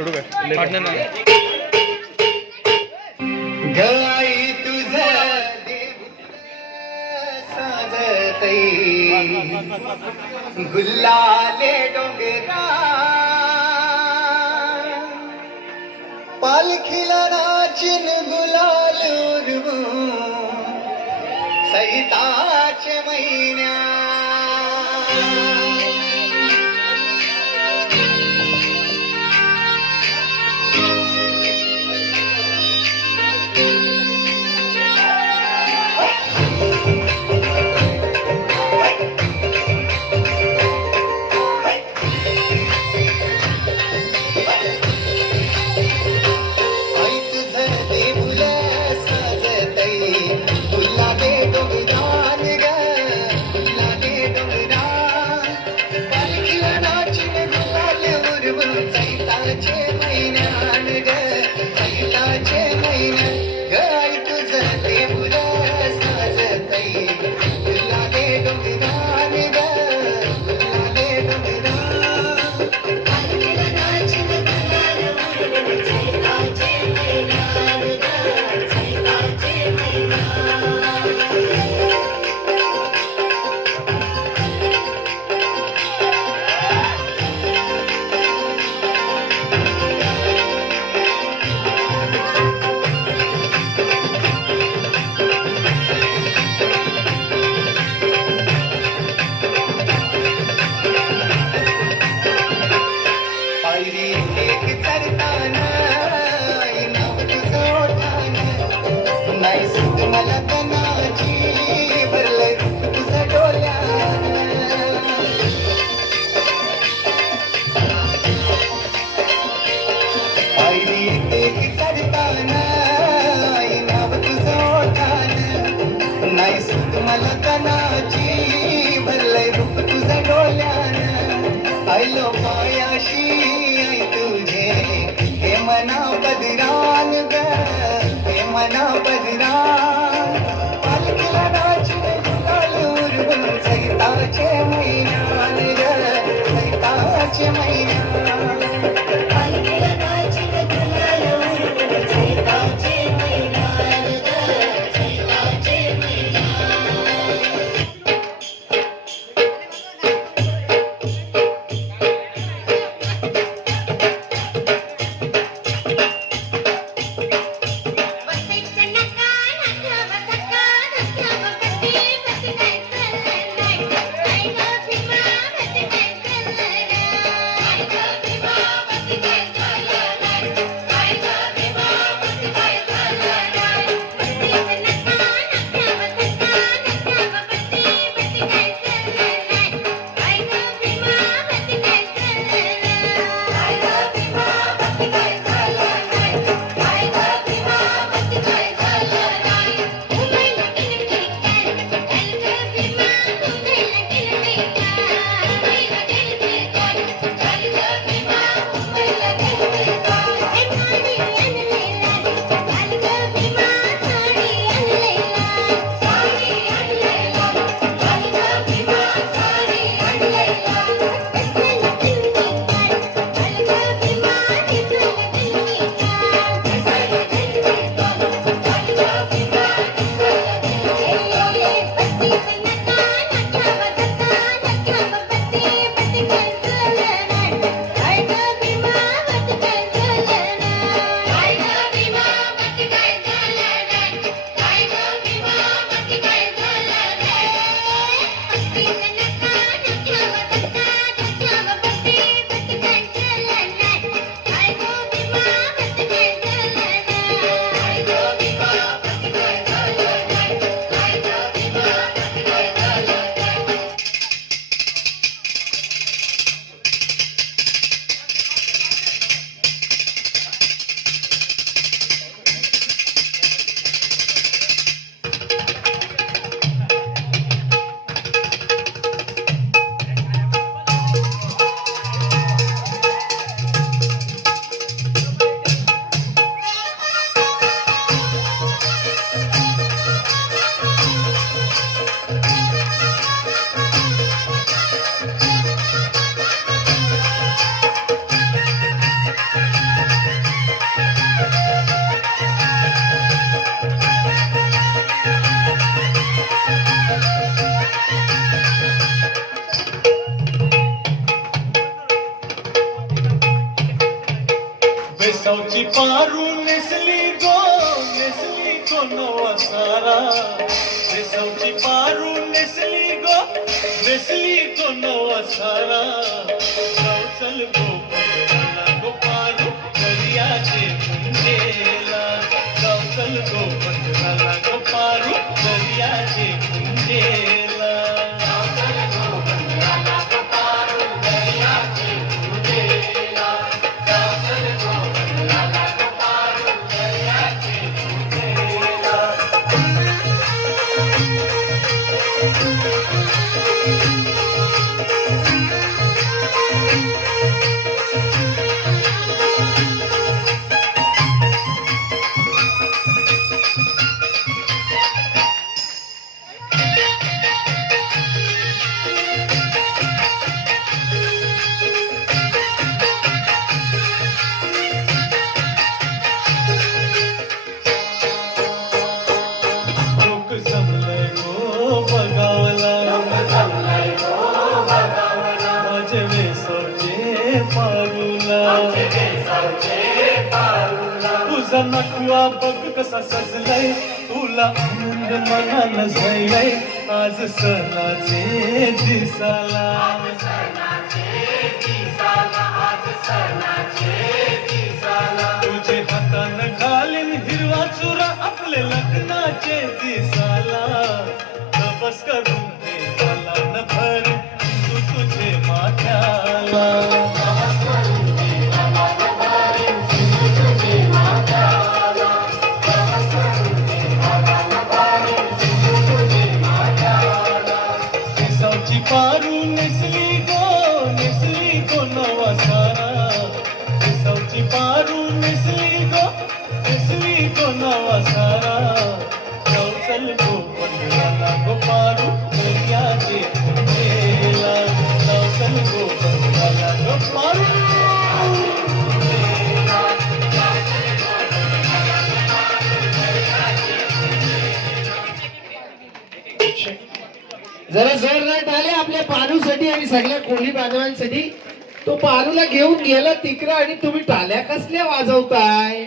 सोडू काय पार्टनर नाही गाई तुझं साजतई गुल्लाले डोंगरा पालखीला नाचिन गुलाल उडवू सैताच्या महिन्या मला कनाची भरलंय रूप तुझं डोल्यानं आयलो पायाशी आई तुझे हे मना पदरान ग हे मना पदरान पालखीला नाची गुलाल उडवून सैताचे महिन्यान ग सैताचे महिन्यान पालखीला नाची गुलाल उडवून सैताचे महिन्यान ग सैताचे वेसावची पारू नेसली गो नवा सारा वेसावची पारू नेसली गो नवा सारा जाऊ चल गो पंढराला गो पारू दर्याचे कुंजेला जाऊ चल गो पंढराला गो पारू दर्याचे कुंजेला जाऊ चल गो पंढराला गो पारू दर्याचे कुंजेला जाऊ चल गो पंढराला गो पारू दर्याचे कुंजेला लोक जमलंय गो बघावला माझे वेसावचे पारूला तुझा नकवा बघ कसा सजलाय तुला आनंद मनानं झालाय आज सणाचे दिसाला तुझे हातानं घालीन हिरवा चुरा आपले लग्नाचे दिसाला तपस करून देवाला न भर तू तुझे माथ्याला वेसावची पारू नेसली गो नवा सारा वेसावची पारू नेसली गो नवा सारा जाऊ चल गो पंढराला गो पारू दर्याचे कुंजेला जाऊ चल गो पंढराला गो पारू जरा जोरदार टाळे आपल्या पारूसाठी आणि सगळ्या कोळी बांधवांसाठी. तो पारूला घेऊन गेला तिकडं आणि तुम्ही टाळ्या कसल्या वाजवताय?